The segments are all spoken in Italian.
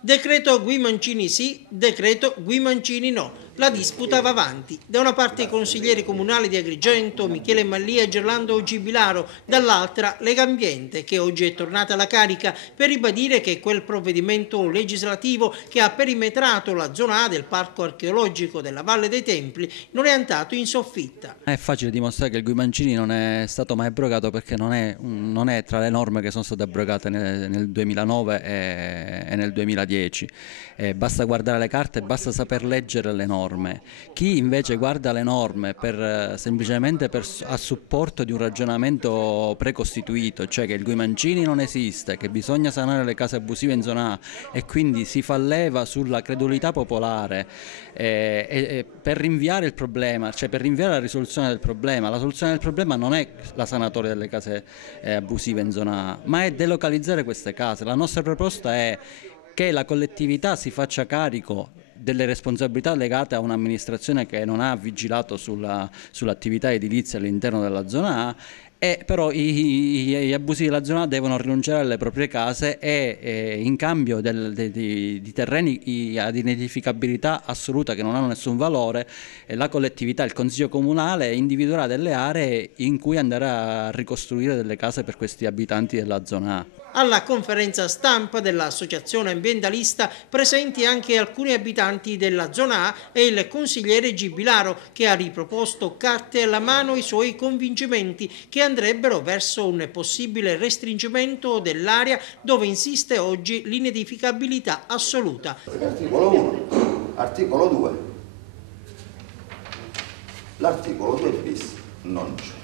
Decreto Guimancini sì, decreto Guimancini no. La disputa va avanti. Da una parte i consiglieri comunali di Agrigento, Michele Mallia e Gerlando Gibilaro, dall'altra Legambiente, che oggi è tornata alla carica per ribadire che quel provvedimento legislativo che ha perimetrato la zona A del Parco Archeologico della Valle dei Templi non è andato in soffitta. È facile dimostrare che il Guimancini non è stato mai abrogato perché non è tra le norme che sono state abrogate nel 2009 e nel 2010. Basta guardare le carte, basta saper leggere le norme. Chi invece guarda le norme semplicemente a supporto di un ragionamento precostituito, cioè che il Guimancini non esiste, che bisogna sanare le case abusive in zona A e quindi si fa leva sulla credulità popolare per rinviare il problema, cioè per rinviare la risoluzione del problema. La soluzione del problema non è la sanatoria delle case abusive in zona A, ma è delocalizzare queste case. La nostra proposta è che la collettività si faccia carico delle responsabilità legate a un'amministrazione che non ha vigilato sull'attività edilizia all'interno della zona A, e però gli abusi della zona A devono rinunciare alle proprie case e in cambio di terreni ad identificabilità assoluta che non hanno nessun valore, la collettività, il consiglio comunale individuerà delle aree in cui andare a ricostruire delle case per questi abitanti della zona A. Alla conferenza stampa dell'associazione ambientalista presenti anche alcuni abitanti della zona A e il consigliere Gibilaro, che ha riproposto carte alla mano i suoi convincimenti che andrebbero verso un possibile restringimento dell'area dove insiste oggi l'inedificabilità assoluta. Articolo 1, articolo 2, l'articolo 2 bis non c'è.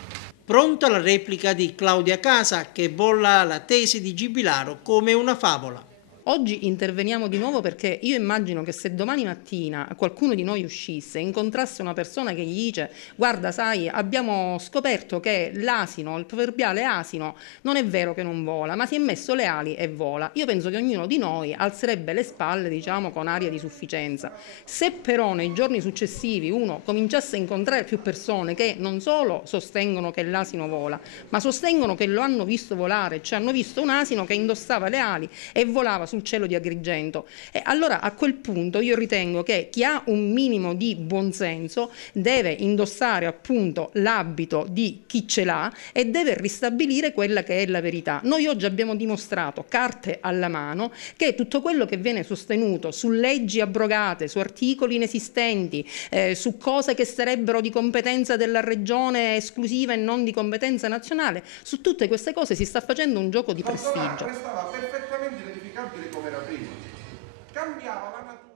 Pronta la replica di Claudia Casa, che bolla la tesi di Gibilaro come una favola. Oggi interveniamo di nuovo perché io immagino che se domani mattina qualcuno di noi uscisse e incontrasse una persona che gli dice: guarda, sai, abbiamo scoperto che l'asino, il proverbiale asino, non è vero che non vola, ma si è messo le ali e vola. Io penso che ognuno di noi alzerebbe le spalle, diciamo, con aria di sufficienza. Se però nei giorni successivi uno cominciasse a incontrare più persone che non solo sostengono che l'asino vola, ma sostengono che lo hanno visto volare, cioè hanno visto un asino che indossava le ali e volava sul cielo di Agrigento, e allora a quel punto io ritengo che chi ha un minimo di buonsenso deve indossare appunto l'abito di chi ce l'ha e deve ristabilire quella che è la verità. Noi oggi abbiamo dimostrato, carte alla mano, che tutto quello che viene sostenuto su leggi abrogate, su articoli inesistenti, su cose che sarebbero di competenza della regione esclusiva e non di competenza nazionale, su tutte queste cose si sta facendo un gioco di prestigio. Restava perfettamente identificabile come era prima. Cambiava la natura.